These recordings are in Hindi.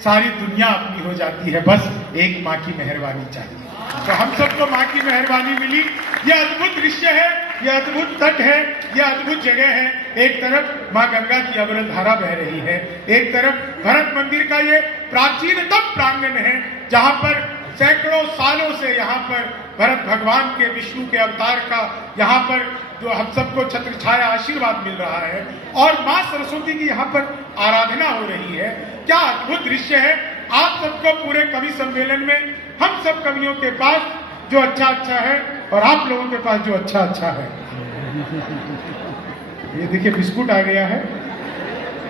सारी दुनिया अपनी हो जाती है, बस एक माँ की मेहरबानी चाहिए। तो हम सबको माँ की मेहरबानी मिली। यह अद्भुत दृश्य है, यह अद्भुत तट है, यह अद्भुत जगह है। एक तरफ माँ गंगा की अविरल धारा बह रही है, एक तरफ भरत मंदिर का ये प्राचीनतम प्रांगण है, जहाँ पर सैकड़ों सालों से यहाँ पर भरत भगवान के, विष्णु के अवतार का यहाँ पर जो हम सबको छत्र छाया आशीर्वाद मिल रहा है, और माँ सरस्वती की यहाँ पर आराधना हो रही है। क्या अद्भुत दृश्य है। आप सबको पूरे कवि सम्मेलन में हम सब कवियों के पास जो अच्छा अच्छा है, और आप लोगों के पास जो अच्छा अच्छा है, ये देखिए बिस्कुट आ गया है।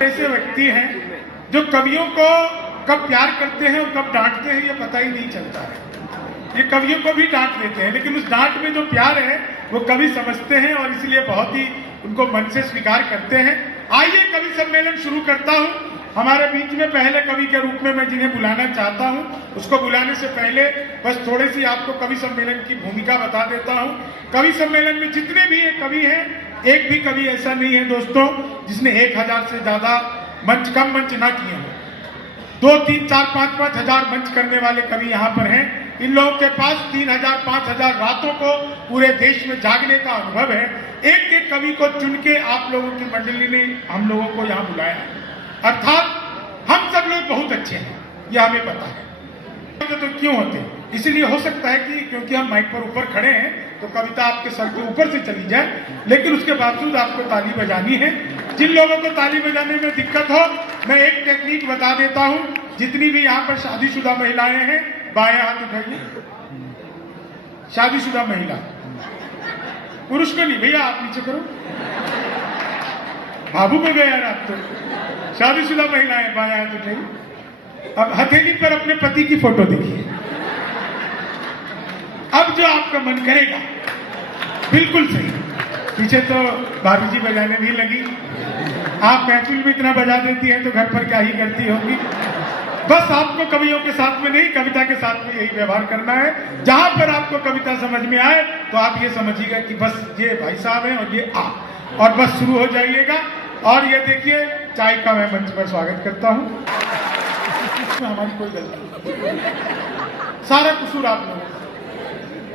ऐसे व्यक्ति हैं जो कवियों को कब प्यार करते हैं और कब डांटते हैं ये पता ही नहीं चलता है। ये कवियों को भी डांट देते हैं, लेकिन उस डांट में जो प्यार है वो कवि समझते हैं और इसलिए बहुत ही उनको मन से स्वीकार करते हैं। आइए कवि सम्मेलन शुरू करता हूं। हमारे बीच में पहले कवि के रूप में मैं जिन्हें बुलाना चाहता हूं, उसको बुलाने से पहले बस थोड़ी सी आपको कवि सम्मेलन की भूमिका बता देता हूं। कवि सम्मेलन में जितने भी एक कवि हैं, एक भी कवि ऐसा नहीं है दोस्तों जिसने 1000 से ज्यादा मंच, कम मंच ना किए हों। 2, 3, 4, 5 हजार मंच करने वाले कवि यहाँ पर हैं। इन लोगों के पास 3000, 5000 रातों को पूरे देश में जागने का अनुभव है। एक एक कवि को चुन के आप लोगों की मंडली ने हम लोगों को यहाँ बुलाया है। अर्थात हम सब लोग बहुत अच्छे हैं, यह हमें पता है। तो क्यों होते हैं? इसलिए हो सकता है कि क्योंकि हम माइक पर ऊपर खड़े हैं तो कविता आपके सर के ऊपर से चली जाए, लेकिन उसके बावजूद आपको ताली बजानी है। जिन लोगों को ताली बजाने में दिक्कत हो, मैं एक टेक्निक बता देता हूं। जितनी भी यहाँ पर शादीशुदा महिलाएं हैं, बाएं हाथ उठाइए। शादीशुदा महिला, पुरुष को नहीं भैया, आप नीचे करो, भावुक हो गए यार आप तो। शादीशुदा महिलाएं बाएं हाथ उठाइए। अब हथेली पर अपने पति की फोटो देखिए। अब जो आपका मन करेगा, बिल्कुल सही। पीछे तो भाभी जी बजाने नहीं लगी। आप महफिल में इतना बजा देती हैं तो घर पर क्या ही करती होगी। बस आपको कवियों के साथ में नहीं, कविता के साथ में यही व्यवहार करना है। जहां पर आपको कविता समझ में आए तो आप ये समझिएगा कि बस ये भाई साहब हैं और ये आप, और बस शुरू हो जाइएगा। और ये देखिए, चाय का मैं मंच पर स्वागत करता हूं। इसमें हमारी कोई गलती नहीं, सारा कसूर आप लोगों का।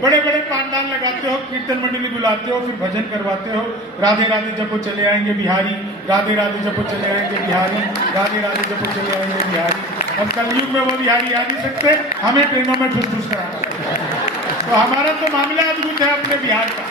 बड़े बड़े पांडाल लगाते हो, कीर्तन मंडली बुलाते हो, फिर भजन करवाते हो, राधे राधे जपो चले आएंगे बिहारी, राधे राधे जपो चले आएंगे बिहारी, राधे राधे जपो चले आएंगे बिहारी। अब कलयुग में वो बिहारी आ नहीं सकते, हमें ट्रेनों में ठुस ठुस कराना। तो हमारा तो मामला अद्भुत है अपने बिहार का।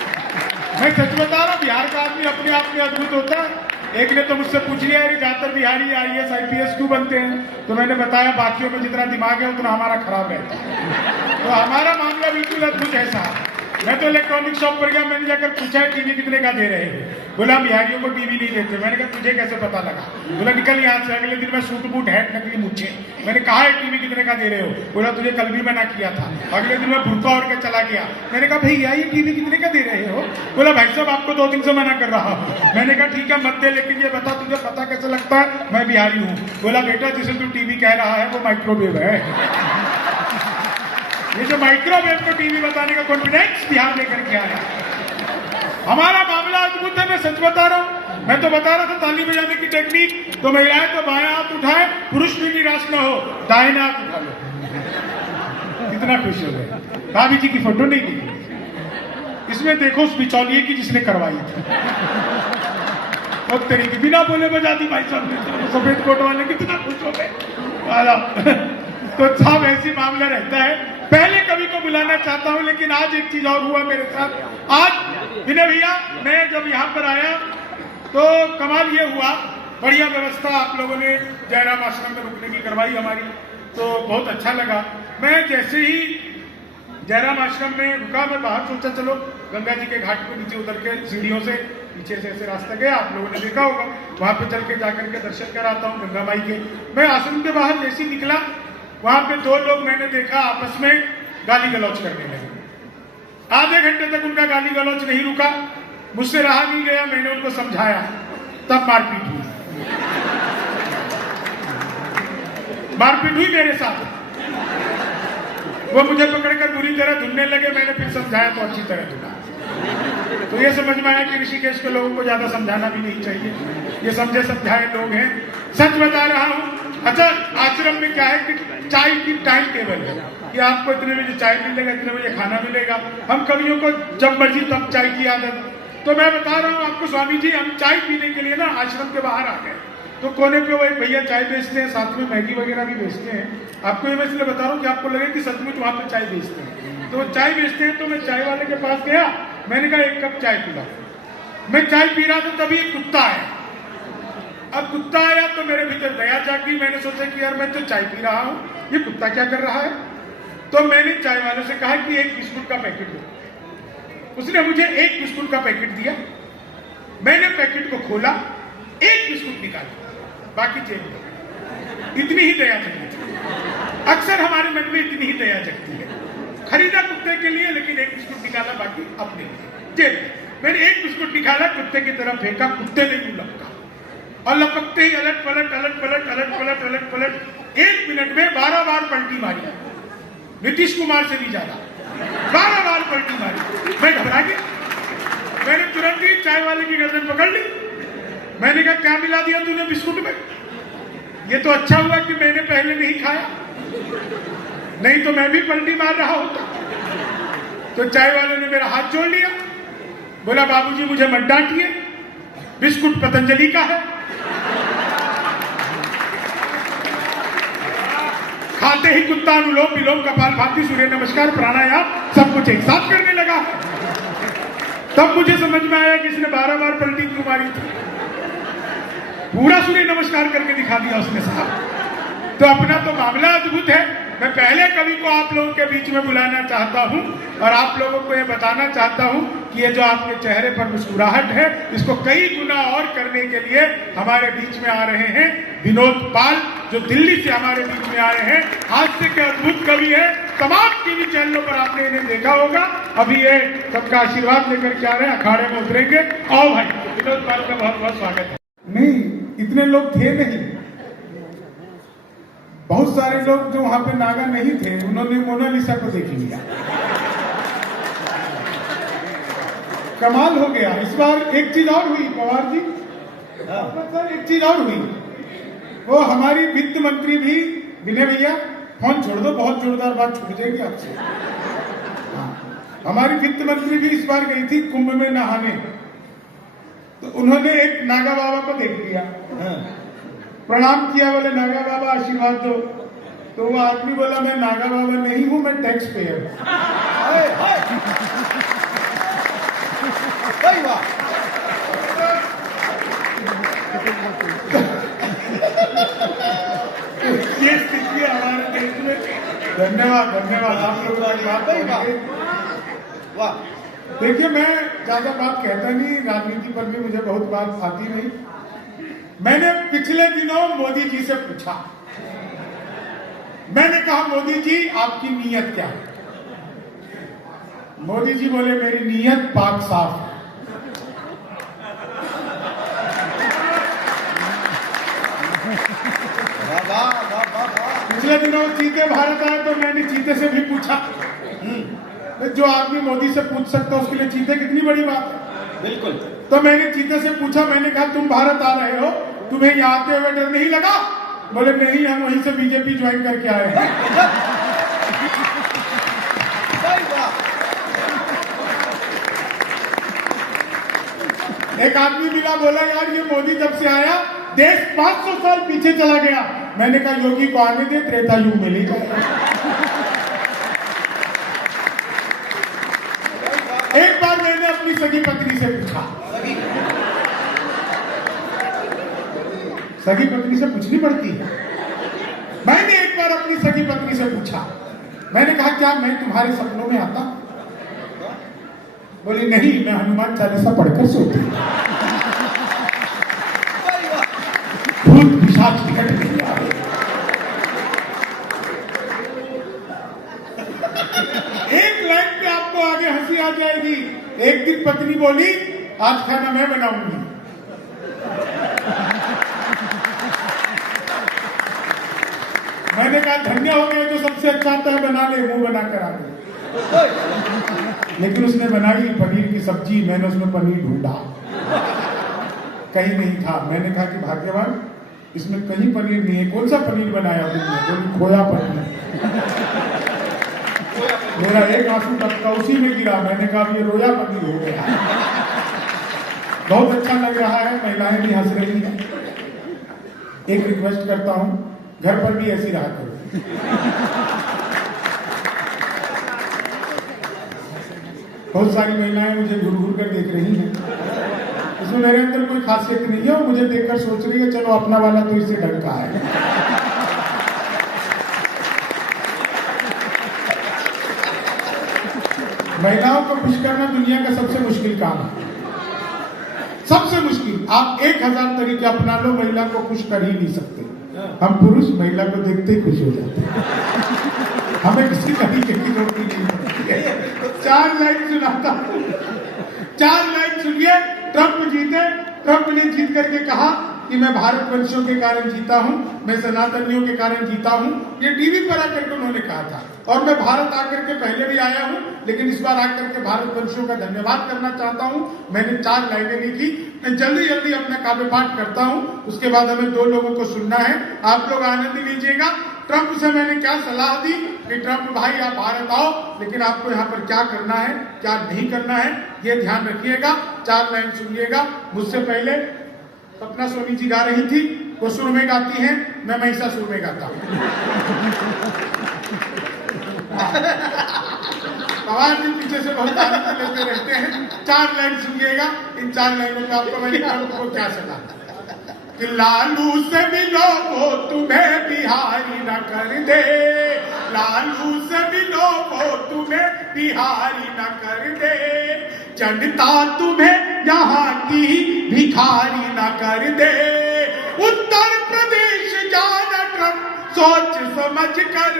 मैं सच बता रहा हूँ, बिहार का आदमी अपने आप में अद्भुत होता है। एक ने तो मुझसे पूछ लिया कि ज्यादातर बिहारी IAS IPS क्यों बनते हैं, तो मैंने बताया बाकियों में जितना दिमाग है उतना हमारा खराब रहता है। तो हमारा मामला बिल्कुल अद्भुत है साहब। मैं तो इलेक्ट्रॉनिक शॉप पर गया, मैंने जाकर पूछा टीवी कितने का दे रहे हैं। बोला बिहारियों को टीवी नहीं देते। मैंने कहा तुझे कैसे पता लगा? बोला निकल यहाँ से। अगले दिन मैं सूट बूट हैट नकली मुझे। मैंने कहा है टीवी कितने का दे रहे हो? बोला तुझे कल भी मना किया था। अगले दिन मैं बुरका ओढ़ के चला गया। मैंने कहा भैया ये टीवी कितने का दे रहे हो? बोला भाई साहब आपको 2 दिन से मना कर रहा हूँ। मैंने कहा ठीक है मत दे, लेकिन ये बता तुझे पता कैसे लगता है मैं बिहारी हूँ? बोला बेटा जिसे तू टीवी कह रहा है वो माइक्रोवेव है। ये जो माइक्रोवेव को टीवी बताने का कॉन्फिडेंस बिहार लेकर के आया। हमारा मामला अद्भुत है, मैं सच बता रहा हूं। मैं तो बता रहा था ताली बजाने की टेक्निक। तो महिलाएं तो बाएं हाथ उठाए, पुरुष भी निराश न हो, दाहिने हाथ उठा लो। कितना खुश हो गए। भाभी जी की फोटो नहीं दी इसमें, देखो उस बिचौलिए की जिसने करवाई थी। और तेरी की बिना बोले बजा दी भाई साहब ने। सफेद कोट वाले कितना खुश हो गए। तो साहब ऐसी मामला रहता है। पहले कवि को बुलाना चाहता हूं, लेकिन आज एक चीज और हुआ मेरे साथ। आज विनय भैया, मैं जब यहाँ पर आया तो कमाल ये हुआ, बढ़िया व्यवस्था आप लोगों ने जयराम आश्रम में रुकने की करवाई हमारी, तो बहुत अच्छा लगा। मैं जैसे ही जयराम आश्रम में रुका, मैं बाहर सोचा चलो गंगा जी के घाट को नीचे उतर के सीढ़ियों से पीछे से ऐसे रास्ता गया, आप लोगों ने देखा होगा। वहां पे चल के जाकर के दर्शन कराता हूँ गंगा माई के। मैं आश्रम के बाहर जैसे ही निकला, वहां पे 2 लोग मैंने देखा आपस में गाली गलौज करने लगे। आधे घंटे तक उनका गाली गलौज नहीं रुका, मुझसे रहा नहीं गया, मैंने उनको समझाया, तब मारपीट हुई। मारपीट हुई मेरे साथ। वो मुझे पकड़कर बुरी तरह धुलने लगे, मैंने फिर समझाया तो अच्छी तरह धुला। तो ये समझ में आया कि ऋषिकेश के लोगों को ज्यादा समझाना भी नहीं चाहिए, ये समझे समझाए लोग हैं। सच बता रहा हूं, अच्छा, आश्रम में क्या है कि चाय की टाइम टेबल है कि आपको इतने बजे चाय मिलेगा, इतने बजे खाना मिलेगा। हम कवियों को जब मर्जी तब चाय की आदत। तो मैं बता रहा हूँ आपको स्वामी जी, हम चाय पीने के लिए ना आश्रम के बाहर आ गए, तो कोने पे वो एक भैया चाय बेचते हैं, साथ में मैगी वगैरह भी बेचते हैं। आपको ये मैं इसलिए बता रहा हूँ कि आपको लगे कि सचमुच वहां पे चाय बेचते हैं। तो वो चाय बेचते हैं, तो मैं चाय वाले के पास गया, मैंने कहा 1 कप चाय पिला। मैं चाय पी रहा था, तभी एक कुत्ता आया। अब कुत्ता आया तो मेरे भीतर दया जागी। मैंने सोचा कि यार मैं तो चाय पी रहा हूँ, ये कुत्ता क्या कर रहा है। तो मैंने चाय वाले से कहा कि 1 बिस्कुट का पैकेट दो। उसने मुझे 1 बिस्कुट का पैकेट दिया। मैंने पैकेट को खोला, 1 बिस्कुट निकाला, बाकी जेब में। इतनी ही दया जगती थी। अक्सर हमारे मन में इतनी ही दया जगती है। खरीदा कुत्ते के लिए, लेकिन 1 बिस्कुट निकाला, बाकी अपने लिए जेब में। मैंने 1 बिस्कुट निकाला, कुत्ते की तरफ फेंका, कुत्ते ने यूं लपका और लपकते ही अलट पलट अलट पलट अलट पलट अलट पलट 1 मिनट में 12 बार पलटी मारी। नीतीश कुमार से भी ज्यादा 12 बार पलटी मारी। मैं घबरा गया। मैंने तुरंत ही चाय वाले की गर्दन पकड़ ली। मैंने कहा क्या मिला दिया तूने बिस्कुट में। ये तो अच्छा हुआ कि मैंने पहले नहीं खाया, नहीं तो मैं भी पलटी मार रहा होता। तो चाय वाले ने मेरा हाथ जोड़ लिया, बोला बाबूजी मुझे मत डांटिए, बिस्कुट पतंजलि का है, खाते ही कुत्ता अनुलोम विलोम कपालभाति सूर्य नमस्कार प्राणायाम सब कुछ एक साथ करने लगा। तब मुझे समझ में आया कि इसने 12 बार पलटी क्यों मारी थी। पूरा सूर्य नमस्कार करके दिखा दिया उसने साहब। तो अपना तो मामला अद्भुत है। मैं पहले कवि को आप लोगों के बीच में बुलाना चाहता हूं और आप लोगों को यह बताना चाहता हूं कि ये जो आपके चेहरे पर मुस्कुराहट है, इसको कई गुना और करने के लिए हमारे बीच में आ रहे हैं विनोद पाल, जो दिल्ली से हमारे बीच में आए हैं। हास्य के अद्भुत कवि है। तमाम टीवी चैनलों पर आपने इन्हें देखा होगा। अभी ये सबका आशीर्वाद लेकर के आ रहे हैं, अखाड़े में उतरेंगे। आओ भाई, विनोद पाल का बहुत बहुत स्वागत है। नहीं, इतने लोग थे नहीं। बहुत सारे लोग जो वहां पे नागा नहीं थे, उन्होंने मोनालिसा को देख लिया। कमाल हो गया। इस बार एक चीज और हुई पवार जी, सर एक चीज और हुई। वो हमारी वित्त मंत्री भी, विनय भैया फोन छोड़ दो, बहुत जोरदार बात छूट जाएगी आपसे। हमारी वित्त मंत्री भी इस बार गई थी कुंभ में नहाने, तो उन्होंने एक नागा बाबा को देख लिया, प्रणाम किया, बोले नागा बाबा आशीर्वाद दो। तो वो आदमी बोला मैं नागा बाबा नहीं हूं, मैं टैक्स पेयर। ये स्थिति है हमारे देश में। धन्यवाद धन्यवाद आप लोगों की बात। देखिए मैं ज्यादा बात कहता नहीं, राजनीति पर भी मुझे बहुत बात आती नहीं। मैंने पिछले दिनों मोदी जी से पूछा, मैंने कहा मोदी जी आपकी नीयत क्या है। मोदी जी बोले मेरी नीयत पाक साफ है। पिछले दिनों चीते भारत आए तो मैंने चीते से भी पूछा। जो आदमी मोदी से पूछ सकता है उसके लिए चीते कितनी बड़ी बात है। बिल्कुल। तो मैंने चीते से पूछा, मैंने कहा तुम भारत आ रहे हो, तुम्हें यहाँ आते हुए डर नहीं लगा। बोले नहीं, हम वहीं से बीजेपी ज्वाइन करके आए हैं। एक आदमी मिला, बोला यार ये मोदी जब से आया देश 500 साल पीछे चला गया। मैंने कहा योगी को आने दे, त्रेता युग में ले जाए। एक बार मैंने अपनी सगी पत्नी से पूछा, सगी पत्नी से पूछनी पड़ती है। मैंने एक बार अपनी सगी पत्नी से पूछा, मैंने कहा क्या मैं तुम्हारे सपनों में आता। बोली नहीं, मैं हनुमान चालीसा पढ़कर सोती हूँ। भूत पिशाच निकट नहीं आ रहे। एक लाइन पे आपको आगे हंसी आ जाएगी। एक दिन पत्नी बोली आज खाना मैं बनाऊंगी। मैंने कहा धन्य हो गए, जो सबसे अच्छा आता है बना ले, मुंह बना कर आ गए। लेकिन उसने बनाई पनीर की सब्जी, मैंने उसमें पनीर ढूंढा, कहीं नहीं था। मैंने कहा कि भाग्यवान, इसमें कहीं पनीर नहीं है। कौन सा पनीर बनाया तुमने? बोली खोया पनीर। मेरा एक आंसू टपका उसी में गिरा। मैंने कहा ये रोया पनीर हो गया। बहुत अच्छा लग रहा है, महिलाएं भी हंस रही हैं। एक रिक्वेस्ट करता हूं, घर पर भी ऐसी रहा करो। बहुत सारी महिलाएं मुझे घूर घूर कर देख रही हैं। इसमें मेरे अंदर कोई खासियत नहीं है और मुझे देखकर सोच रही है चलो अपना वाला तो इससे ढंग का है। महिलाओं को खुश करना दुनिया का सबसे मुश्किल काम है, सबसे मुश्किल। आप 1000 तरीके अपना लो, महिला को खुश कर ही नहीं सकते। हम पुरुष महिला को देखते ही खुश हो जाते हैं। हमें किसी तरीके की रोटी नहीं पड़ती है। 4 लाइन सुनाता हूं, 4 लाइन सुनिए। ट्रंप जीते। ट्रंप ने जीत करके कहा कि मैं भारतवंशियों के कारण जीता हूं, मैं सनातनियों के कारण जीता हूं। ये टीवी पर आकर के उन्होंने कहा था। और मैं भारत आकर के पहले भी आया हूं, लेकिन इस बार आकर के भारतवंशियों का धन्यवाद करना चाहता हूं। मैंने 4 लाइनें लिखी। मैं जल्दी जल्दी अपना काव्य पाठ करता हूं, उसके बाद हमें 2 लोगों को सुनना है। आप लोग आनंद लीजिएगा। ट्रंप से मैंने क्या सलाह दी कि ट्रंप भाई आप भारत आओ, लेकिन आपको यहाँ पर क्या करना है क्या नहीं करना है ये ध्यान रखिएगा। 4 लाइन सुनिएगा। मुझसे पहले सपना सोनी जी गा रही थी, वो सुर में गाती हैं, मैं महिषासुर में गाता हूँ। पवार जी पीछे से बहुत आनंद लेते रहते हैं। 4 लाइन सुनिएगा। इन 4 लाइनों का आपको मैंने आपको क्या सलाह कि लालू से मिलो वो तुम्हें बिहारी न कर दे, लालू से मिलो वो तुम्हें बिहारी न कर दे, जनता तुम्हें यहाँ की भिखारी न कर दे, उत्तर प्रदेश जाना ट्रंप सोच समझ कर,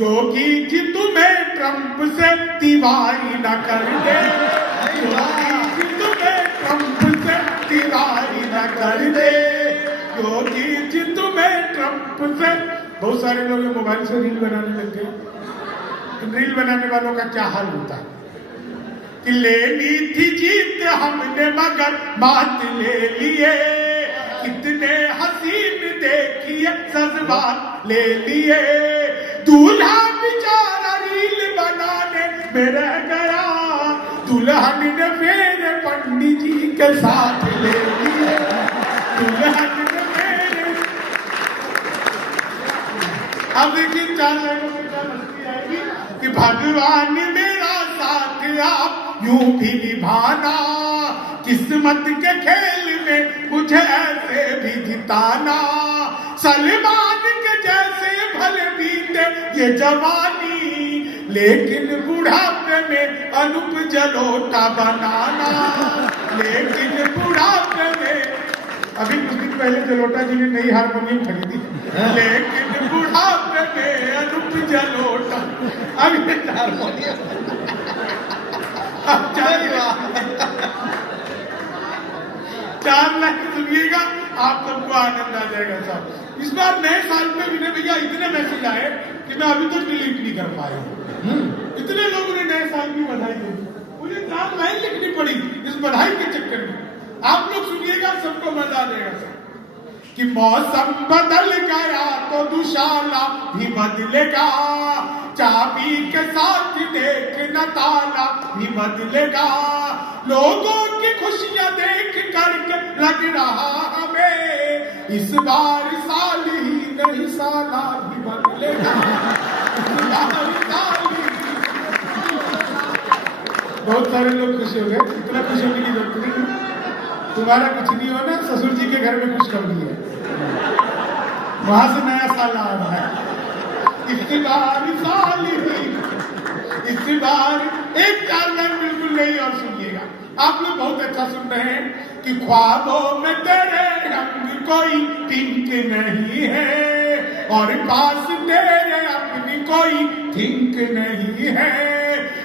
योगी जी तुम्हें ट्रंप से तिवारी न कर दे, योगी जी तुम्हें ट्रंप से तिवारी न कर दे, योगी जी तुम्हें ट्रंप से। बहुत सारे लोग मोबाइल से रील बनाने लग गए। रील बनाने वालों का क्या हाल होता है कि लेनी थी जीत हमने मगर मात ले लिए, कितने हसीन देखिए सजवात ले लिए, दूल्हा बेचारा रील बनाने में रह गया, दुल्हन ने मेरे पंडित जी के साथ ले लिए, दुल्हन ने मेरे। अब देखिए 4 लाइनों में क्या मस्ती आएगी कि भगवान मेरा साथ आप यूं भी निभाना, किस्मत के खेल में मुझे ऐसे भी जिताना, सलमान के जैसे भले बीते ये जवानी, लेकिन बुढ़ापे में अनूप जलोटा बनाना, लेकिन बुढ़ापे में। अभी कुछ दिन पहले जलोटा जी ने नई हारमोनियम खरीदी, लेकिन बुढ़ापे में अनूप जलोटा। अभी हारमोनियम 4 लाख सुनिएगा, आप सबको आनंद आ जाएगा साहब। इस बार नए साल में विनय भैया इतने मैसेज आए कि मैं अभी तक डिलीट नहीं कर पाया हूँ। इतने लोगों ने नए साल की बधाई दी, मुझे 4 लाइन लिखनी पड़ी इस बधाई के चक्कर में। आप लोग सुनिएगा, सबको मजा आ जाएगा सर। कि मौसम बदल गया तो दुशाला भी बदलेगा, चाबी के साथ देखना ताला भी बदलेगा, लोगों की खुशियां देख करके लग रहा हमें इस बार साल ही नहीं साला भी बदलेगा, इस बार साल ही। बहुत सारे लोग खुश हो गए, इतना खुश होने की जरूरत नहीं। तुम्हारा कुछ नहीं होना, ससुर जी के घर में कुछ कम नहीं है, वहां से नया साल आ रहा है। इस बार साल ही, इस बार एक 4 लाइन बिल्कुल नहीं। और सुनिएगा, आप लोग बहुत अच्छा सुन रहे हैं कि ख्वाबों में तेरे रंग कोई पिंक नहीं है, और पास तेरे अपनी कोई थिंक नहीं है,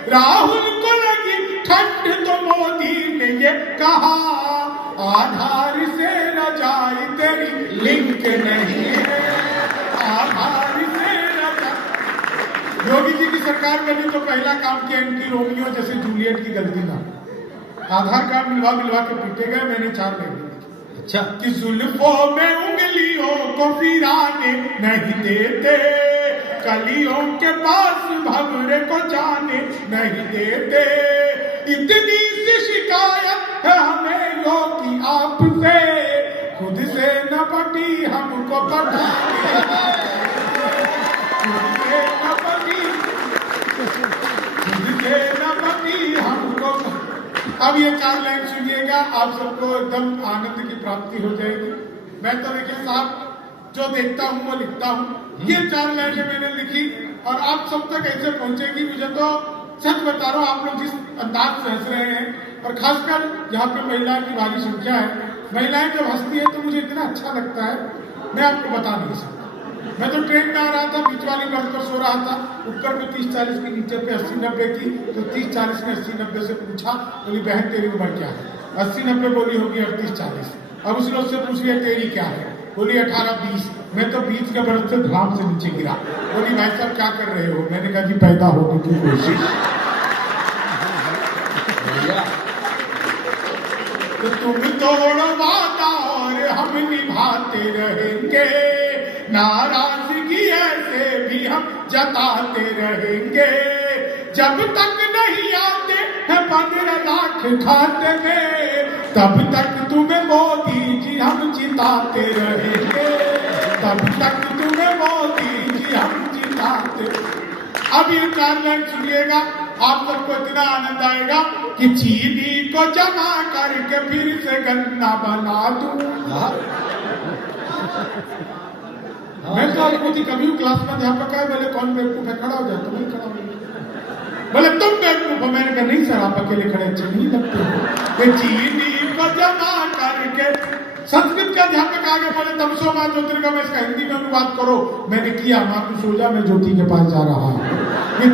राहुल को लगी ठंड तो मोदी ने ये कहा, आधार से रजाई तेरी लिंक नहीं है, आधार से रजाई। योगी जी की सरकार बनी तो पहला काम किया एंटी रोमियो जैसे जूलियट की गलती ना, आधार कार्ड मिलवा के पीटे गए। मैंने 4 महीने अच्छा। कि जुल्फों में उंगलियों को फिराने नहीं देते, कलियों के पास भंवरे को जाने नहीं देते, इतनी सी शिकायत है हमें की आपसे, खुद से न पटी हमको पटाने, खुद से न पटी हमको। अब ये 4 लाइन सुनिएगा, आप सबको एकदम आनंद की प्राप्ति हो जाएगी। मैं तो देखिए साहब जो देखता हूँ वो लिखता हूँ, ये 4 लाइनें मैंने लिखी और आप सब तक ऐसे पहुंचेगी। मुझे तो सच बता रहा हूँ, आप लोग जिस अंदाज से हंस रहे हैं और खासकर यहाँ पे महिलाओं की भारी संख्या है, महिलाएं जब हंसती है तो मुझे इतना अच्छा लगता है, मैं आपको बता नहीं सकता। मैं तो ट्रेन में आ रहा था, बीच वाली बर्थ पर सो रहा था, ऊपर में 30-40 की, नीचे पे 80-90 की, तो 30-40 में 80-90 से पूछा, बोली बहन तेरी उम्र क्या है? 80-90 बोली होगी 38-40। अब उसने उससे पूछ लिया तेरी क्या है? बोली 18-20। मैं तो 20 के बर्थ से धाम से नीचे गिरा। बोली भाई साहब क्या कर रहे हो? मैंने कहा कि पैदा होने की कोशिश। तो तुम तोड़ो वादा और हम निभाते रहेंगे, नाराजगी ऐसे भी हम जताते रहेंगे, जब तक नहीं आते हैं 15 लाख खाते में, तब तक तुम्हें मोदी जी हम जिताते रहेंगे, तब तक तुम्हें मोदी जी हम जिताते। अब ये 4 लाइन सुनिएगा, आप सबको इतना आनंद आएगा कि चीनी को जमा करके फिर से गन्ना बना दूं। मैं तो आपको थी कभी क्लास में अध्यापक है, बोले कौन बेवकूफ है, खड़ा हो जाए। तो नहीं खड़ा हो, बोले तुम बेवकूफ हो। मैंने कहा नहीं सर, आप अकेले खड़े अच्छे नहीं लगते। चीनी को जमा करके, संस्कृत के अध्यापक आगे बोले तमसो मां ज्योतिर्गमय, इसका हिंदी में अनुवाद करो। मैंने किया, मां तू सो जा, मैं ज्योति के पास जा रहा हूँ।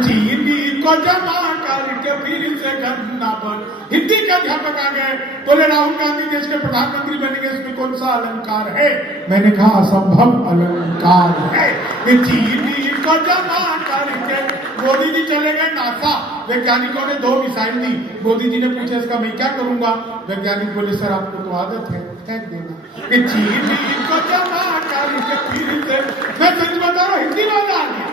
चीनी को जमा करके फिर से गन्ना बन। हिंदी के अध्यापक आ गए, बोले राहुल गांधी देश के प्रधानमंत्री बनेंगे, इसमें कौन सा अलंकार है? मैंने कहा असंभव अलंकार है। ये चीनी को जमा करके, मोदी जी चले गए नासा, वैज्ञानिकों ने 2 मिसाइल दी। मोदी जी ने पूछा इसका मैं क्या करूंगा? वैज्ञानिक बोले सर आपको तो आदत है, फेंक देना। ये चीनी को जमा करके फिर से, मैं सच बता रहा हूँ हिंदी वाला आ गया।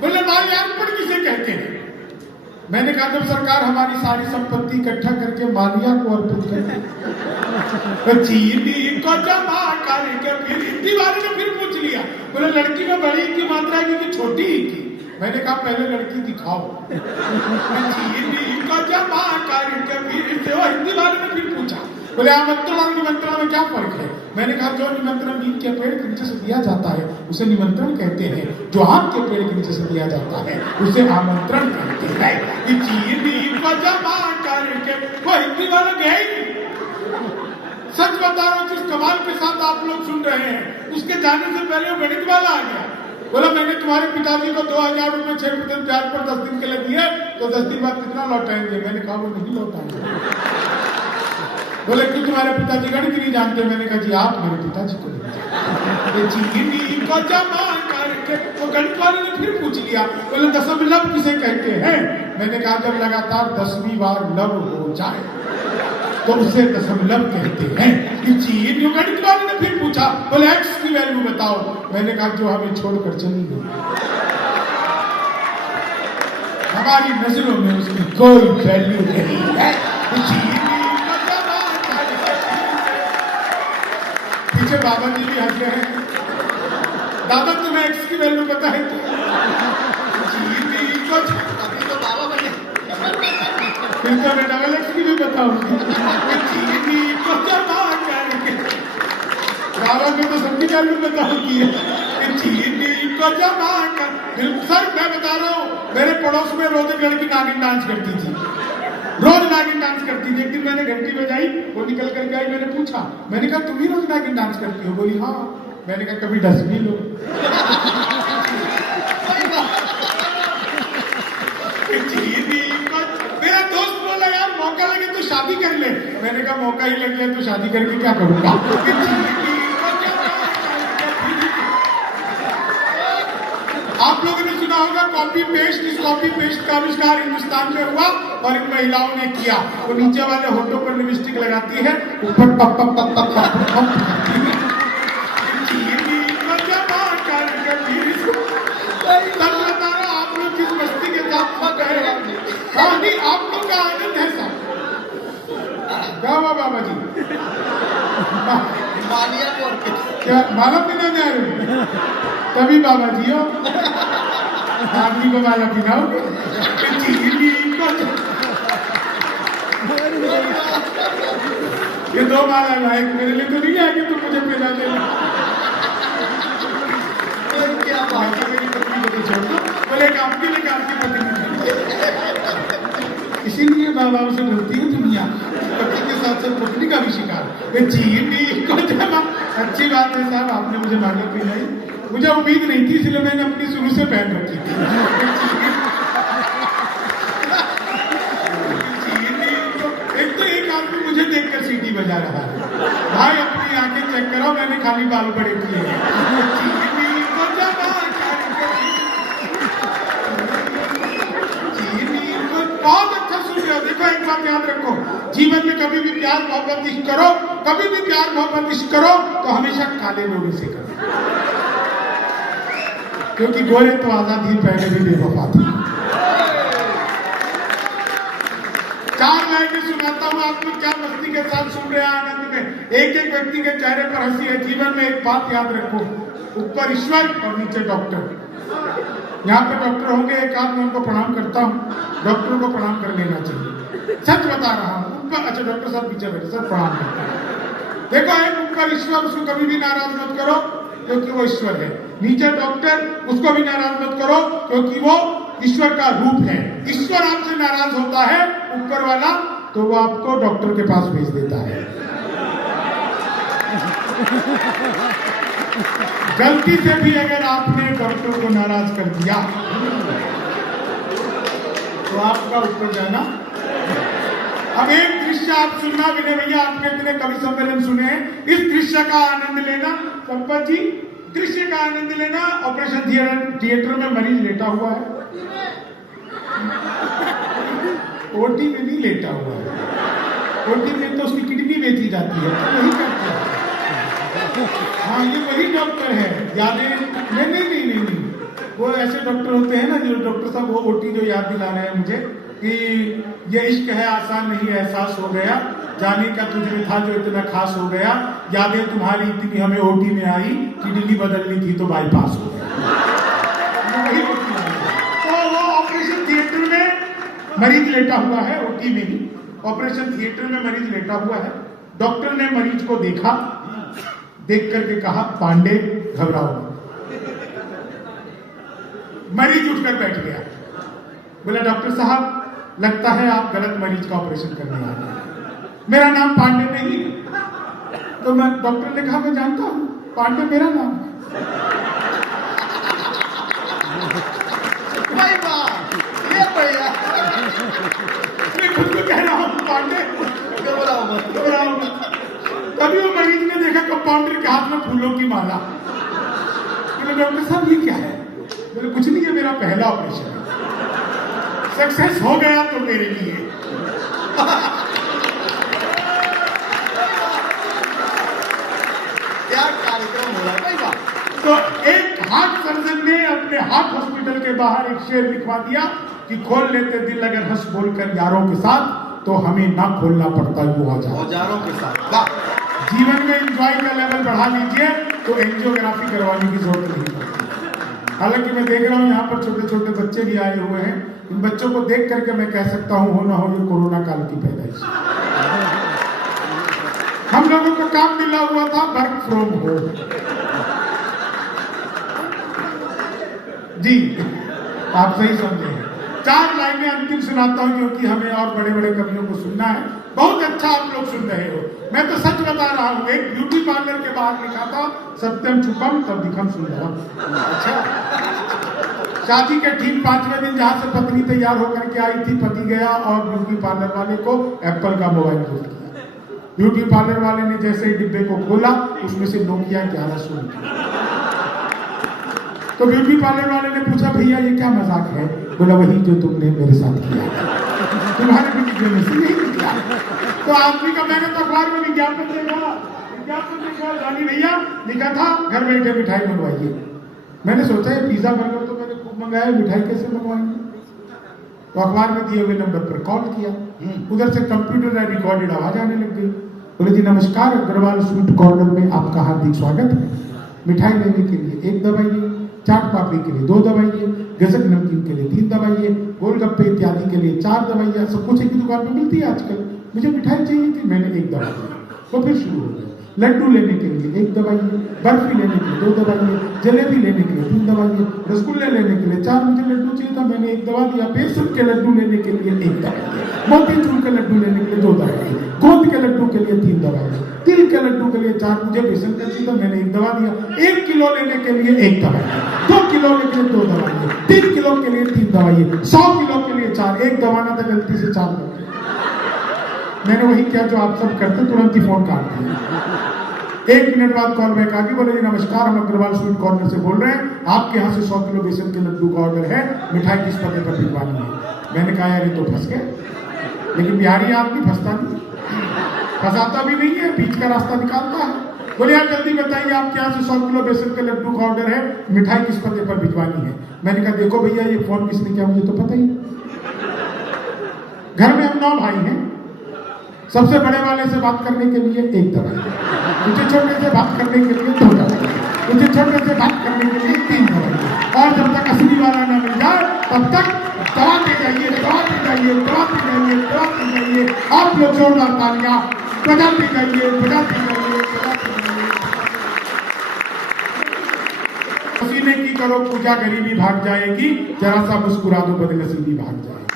बोले भाई अनपढ़ किसे कहते हैं? मैंने कहा जब सरकार हमारी सारी संपत्ति इकट्ठा करके मालिया को अर्पित करती, तो चीनी को जमा करके फिर हिंदी वाले ने फिर पूछ लिया, बोले लड़की में बड़ी की मात्रा की कि छोटी ही की? मैंने कहा पहले लड़की दिखाओ। चीनी को जमा करके फिर से, और हिंदी वाले ने फिर पूछा, बोले आमंत्रण और निमंत्रण में क्या फर्क है? मैंने कहा जो निमंत्रण नीम के पेड़ के नीचे से दिया जाता है उसे निमंत्रण कहते हैं, जो आम के पेड़ के नीचे से दिया जाता है उसे आमंत्रण कहते हैं। चीनी को जमा करके, वो हिंदी वाले गए। सच बता रहा हूँ, जिस कमाल के साथ आप लोग सुन रहे हैं, उसके जाने से पहले वो गणित वाला आ गया। बोला मैंने तुम्हारे पिताजी को 2000 रुपये 6% ब्याज पर 10 दिन के लिए दिए, तो 10 दिन बाद कितना लौटाएंगे? मैंने कहा वो नहीं लौटाएंगे। बोले कि तुम्हारे पिताजी गणित नहीं जानते? मैंने कहा जी आप मेरे पिताजी को नहीं जानते। चीनी को जमा करके, वो गणित वाले ने फिर पूछ लिया, बोले दशमलव किसे कहते हैं? मैंने कहा जब लगातार 10वीं बार लव हो जाए तो उसे दशमलव कहते हैं। चीनी, गणित वाले ने फिर पूछा, बोले एक्स की वैल्यू बताओ। मैंने कहा जो हमें छोड़कर चली गई, हमारी नजरों में उसकी कोई वैल्यू नहीं है। पीछे बाबा जी भी हंस रहे हैं, दादा तुम्हें एक्स की वैल्यू पता है? चीनी को, अभी तो बाबा बने, फिर तो मैं डबल एक्स की भी बताऊंगी। चीनी को जमा करके, बाबा को तो सबकी वैल्यू बताऊंगी। चीनी को जमा कर, सर मैं बता रहा हूँ, मेरे पड़ोस में रोज एक लड़की नागिन डांस करती थी, रोज नागिन डांस करती थी। एक दिन मैंने घंटी बजाई, वो निकल कर गई। मैंने पूछा, मैंने कहा तुम ही रोज नागिन डांस करती हो? बोली हाँ। मैंने कहा कभी डस भी लो। मेरा दोस्त बोला यार मौका लगे तो शादी कर ले। मैंने कहा मौका ही लग गया तो शादी करके क्या करूंगा? आप लोगों ने सुना होगा कॉपी पेस्ट, इस कॉपी पेस्ट का आविष्कार हिंदुस्तान में हुआ और इन महिलाओं ने किया। वो नीचे वाले होठों पर लिपस्टिक लगाती है, ऊपर पप पप पप पप पप पप आप लोग किस मस्ती के साथ खा गए हैं? हाँ नहीं, आप लोग का आनंद है सब। क्या हुआ बाबा जी? क्या माला पीना जा रहे हो? तभी बाबा जी हो, आदमी को माला पिलाओगे? ये 2 माला लाए, मेरे लिए तो नहीं आएगी, तुम मुझे पिला देना। क्या बात है, मेरी पत्नी को तो छोड़ दो। बोले आपके लिए आपकी पत्नी नहीं। इसीलिए बाबाओं से डरती है दुनिया, पति के साथ साथ पत्नी का भी शिकार। अच्छी बात है साहब, आपने मुझे माला पिलाई, मुझे उम्मीद नहीं थी, इसलिए मैंने अपनी शुरू से पहन रखी थी। एक तो एक आदमी मुझे देखकर सीटी बजा रहा है, भाई अपनी आंखें चेक करो, मैंने खाली बाल बड़े किए। बहुत अच्छा सुन रहे हो। देखो एक बात याद रखो, जीवन में कभी भी प्यार मोहब्बत इश्क करो, कभी भी प्यार मोहब्बत इश्क करो तो हमेशा काले लोगों से करो, क्योंकि गोरे तो आजादी पहले भी बेवफा थे। 4 लाइनें सुनाता हूँ, आप लोग क्या मस्ती के साथ सुन रहे हैं, आनंद में। एक एक व्यक्ति के चेहरे पर हंसी है। जीवन में एक बात याद रखो, ऊपर ईश्वर और नीचे डॉक्टर। यहाँ पे डॉक्टर होंगे, एक आध मैं उनको प्रणाम करता हूँ, डॉक्टरों को प्रणाम कर लेना चाहिए, सच बता रहा हूँ। ऊपर अच्छा डॉक्टर साहब पीछे बैठे, सर प्रणाम करते हैं। देखो एक ऊपर ईश्वर, उसको कभी भी नाराज मत करो क्योंकि वो ईश्वर है। नीचे डॉक्टर, उसको भी नाराज मत करो क्योंकि वो ईश्वर का रूप है। ईश्वर आपसे नाराज होता है ऊपर वाला, तो वो आपको डॉक्टर के पास भेज देता है। गलती से भी अगर आपने डॉक्टर को नाराज कर दिया तो आपका ऊपर जाना। अब एक दृश्य आप सुनना, विनय भैया आपने इतने कवि सम्मेलन सुने हैं, इस दृश्य का आनंद लेना। संपत जी, दृश्य का आनंद लेना। ऑपरेशन थिएटर में मरीज लेटा हुआ है, ओटी में नहीं लेटा हुआ है, ओटी में तो उसकी किडनी बेची जाती है, तो वही करता है। हाँ ये वही डॉक्टर है, यादें नहीं, वो ऐसे डॉक्टर होते हैं ना, जो डॉक्टर साहब वो ओटी जो याद दिला रहे हैं मुझे कि ये इश्क है आसान नहीं, एहसास हो गया, जाने का तुझमें था जो इतना खास हो गया, यादें तुम्हारी इतनी हमें ओटी में आई, किडनी बदलनी थी तो बाईपास हो गया। वही तो वो ऑपरेशन थिएटर में मरीज लेटा हुआ है, ओटी में ही ऑपरेशन थिएटर में मरीज लेटा हुआ है। डॉक्टर ने मरीज को देखा, देख करके कहा पांडे घबराओ। मरीज उठकर बैठ गया, बोला डॉक्टर साहब लगता है आप गलत मरीज का ऑपरेशन करने आ गए, मेरा नाम पांडे नहीं। तो मैं डॉक्टर ने कहा मैं जानता हूं, पांडे मेरा नाम है। मैं खुद को कह रहा हूं पांडे, तभी वो मरीज ने देखा कंपाउंडर के हाथ में फूलों की माला। बोले डॉक्टर साहब ये क्या है? बोले कुछ नहीं, है मेरा पहला ऑपरेशन है, सक्सेस हो गया तो मेरे लिए। क्या कार्यक्रम हो रहा है भाई। तो एक हार्ट सर्जन ने अपने हार्ट हॉस्पिटल के बाहर एक शेर लिखवा दिया कि खोल लेते दिल अगर हंस बोलकर यारों के साथ, तो हमें ना खोलना पड़ता वो औजारों के साथ। जीवन में एंजॉय का लेवल बढ़ा लीजिए तो एंजियोग्राफी करवाने की जरूरत नहीं पड़ती। हालांकि मैं देख रहा हूँ यहाँ पर छोटे छोटे बच्चे भी आए हुए हैं, इन बच्चों को देख करके मैं कह सकता हूँ हो ना हो ये कोरोना काल की पैदाइश। हम लोगों को काम मिला हुआ था वर्क फ्रॉम होम। जी आप सही समझे। 4 लाइनें अंतिम सुनाता हूं क्योंकि हमें और बड़े बड़े कवियों को सुनना है। बहुत अच्छा आप लोग सुन रहे हो, मैं तो सच बता रहा हूं। एक ब्यूटी पार्लर के बाहर लिखा था सत्यम छुपम तब दिखम सुंदरम। अच्छा, शादी के ठीक 5वें दिन जहां से पत्नी तैयार होकर के आई थी, पति गया और ब्यूटी पार्लर वाले को एप्पल का मोबाइल गिफ्ट किया। ब्यूटी पार्लर वाले ने जैसे ही डिब्बे को खोला, उसमें से नोकिया 1100। तो ब्यूटी पार्लर वाले ने पूछा भैया ये क्या मजाक है? बोला वही जो तुमने मेरे साथ किया। तुम्हारे भी निकले में से नहीं निकला। तो आदमी का मैंने तो अखबार में विज्ञापन देखा रानी भैया लिखा था घर बैठे मिठाई मंगवाइए। मैंने सोचा है पिज्जा बर्गर तो मैंने खूब मंगाया, मिठाई कैसे मंगवाएंगे। तो अखबार में दिए हुए नंबर पर कॉल किया, उधर से कंप्यूटर रिकॉर्डेड आवाज आने लग गई। बोले जी नमस्कार, अग्रवाल स्वीट कॉर्नर में आपका हार्दिक स्वागत है। मिठाई लेने के लिए 1 दबाइए, चाट पापड़ी के लिए 2 दबाइए, गजक नमकीन के लिए 3 दबाइए, गोलगप्पे इत्यादि के लिए 4 दबाइए। सब कुछ एक ही दुकान पे मिलती है आजकल। मुझे मिठाई चाहिए थी, मैंने 1 दबा दिया। तो फिर शुरू हो गया। लड्डू लेने के लिए 1 दबाइए, बर्फी लेने के लिए 2 दबाइए, जलेबी लेने के लिए 3 दबाइए, रसगुल्ले लेने के लिए 4। मुझे लड्डू चाहिए था, मैंने 1 दबा दिया। बेसन के लड्डू लेने के लिए 1 दबाइए, मोतीचूर के लड्डू लेने के लिए 2 दबाइए, गोंद के लड्डू के लिए 3 दबाइए, तिल के लड्डू के लिए 4। मुझे बेसन का चाहिए था, मैंने 1 दबा दिया। 1 किलो लेने के लिए 1 दबाइए, 2 किलो लेने के लिए 2 दबाइए, 3 किलो के लिए 3 दबाइए, 100 किलो के लिए 4। 1 दबाना था, गलती से 4 दबाइए। मैंने वही किया जो आप सब करते, तुरंत ही फोन काट दिया। 1 मिनट बाद कॉल बैक आ गई। बोले जी नमस्कार, हम अग्रवाल स्वीट कॉर्नर से बोल रहे हैं, आपके यहाँ से 100 किलो बेसन के लड्डू का ऑर्डर है, मिठाई किस पते पर भिजवानी है। मैंने कहा यार ये तो फंस गए, लेकिन बिहारी आदमी फंसता नहीं, फंसाता भी नहीं है, बीच का रास्ता निकालता है। बोले यार जल्दी बताइए, आपके यहाँ से 100 किलो बेसन के लड्डू का ऑर्डर है, मिठाई किस पते पर भिजवानी है। मैंने कहा देखो भैया ये फोन किसने किया मुझे तो पता ही। घर में हम 9 भाई हैं, सबसे बड़े वाले से बात करने के लिए 1 दबाइए, मुझे छोटे से बात करने के लिए 2 दबाइए, मुझे छोटे से बात करने के लिए 3 दबाइए, और जब तक असली वाला ना मिल जाए तब तक दबाते जाइए, दबाते जाइए, दबाते जाइए, दबाते जाइए। आप लोग जोरदार तालियां बजाते जाइए, बजाते जाइए, बजाते जाइए। पसीने की करो पूजा, गरीबी भाग जाएगी, जरा सा मुस्कुरा दो बदनसीबी भाग जाएगी।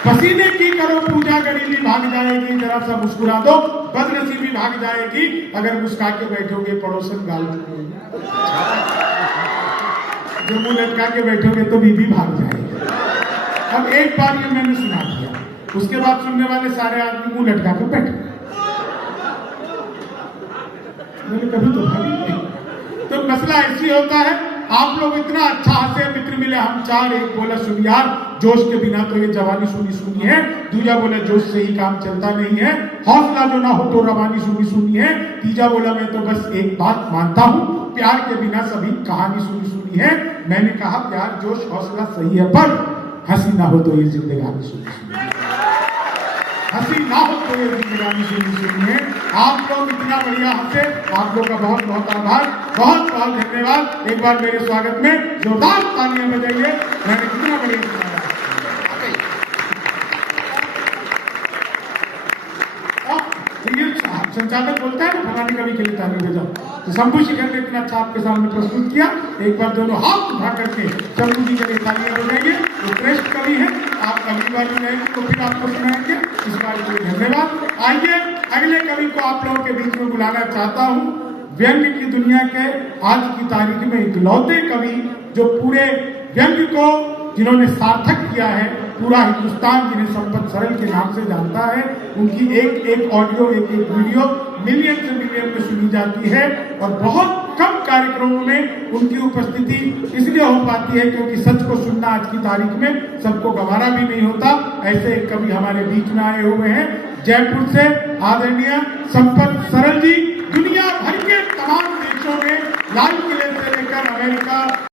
पसीने की करो पूजा, गरीबी भाग जाएगी, जरा सा मुस्कुरा दो बदनसीबी भाग जाएगी। अगर मुस्कुरा के बैठोगे पड़ोसन गाल जो मुंह लटका के बैठोगे तो बीबी भाग जाएगी। अब एक बार ये मैंने सुना दिया, उसके बाद सुनने वाले सारे आदमी मुंह लटका के बैठे। मैंने कभी तो भागी नहीं। तो मसला ऐसी होता है, आप लोग इतना अच्छा हंसे, मित्र मिले हम 4। एक बोला सुन यार, जोश के बिना तो ये जवानी सुनी सुनी है। दूजा बोला जोश से ही काम चलता नहीं है, हौसला जो ना हो तो रवानी सुनी सुनी है। तीजा बोला मैं तो बस एक बात मानता हूँ, प्यार के बिना सभी कहानी सुनी सुनी है। मैंने कहा प्यार जोश हौसला सही है, पर हंसी ना हो तो ये जिंदगानी सुनी सुनी है, हंसी ना हो तो ये जिंदगानी सुनी सुनी है। आप लोग इतना बढ़िया हंसे, आप लोग का बहुत बहुत आभार, बहुत बहुत धन्यवाद। एक बार मेरे स्वागत में जोरदार तालियां बजाइए। मैंने कितना बढ़िया सुनाया। संचालक बोलता है ना फलाने कवि के लिए ताली बजाओ, तो शंभू शिखर ने इतना अच्छा आपके सामने प्रस्तुत किया। एक बार दोनों हाथ उठा करके शंभू जी के लिए तालियां बजाइए। वो श्रेष्ठ कवि है, आप अगली बार सुनाएंगे तो फिर आपको सुनाएंगे, इस बार के लिए धन्यवाद। आइए अगले कवि को आप लोगों के बीच में बुलाना चाहता हूँ। व्यंग्य की दुनिया के आज की तारीख में इकलौते कवि जो पूरे व्यंग्य को जिन्होंने सार्थक किया है, पूरा हिंदुस्तान जिन्हें संपत सरल के नाम से जानता है, उनकी एक एक ऑडियो, एक एक वीडियो मिलियन से मिलियन में सुनी जाती है। और बहुत कम कार्यक्रमों में उनकी उपस्थिति इसलिए हो पाती है क्योंकि सच को सुनना आज की तारीख में सबको गवारा भी नहीं होता। ऐसे एक कवि हमारे बीच में आए हुए हैं, जयपुर से आदरणीय संपत सरल जी। दुनिया भर के तमाम देशों में लाल किले से लेकर अमेरिका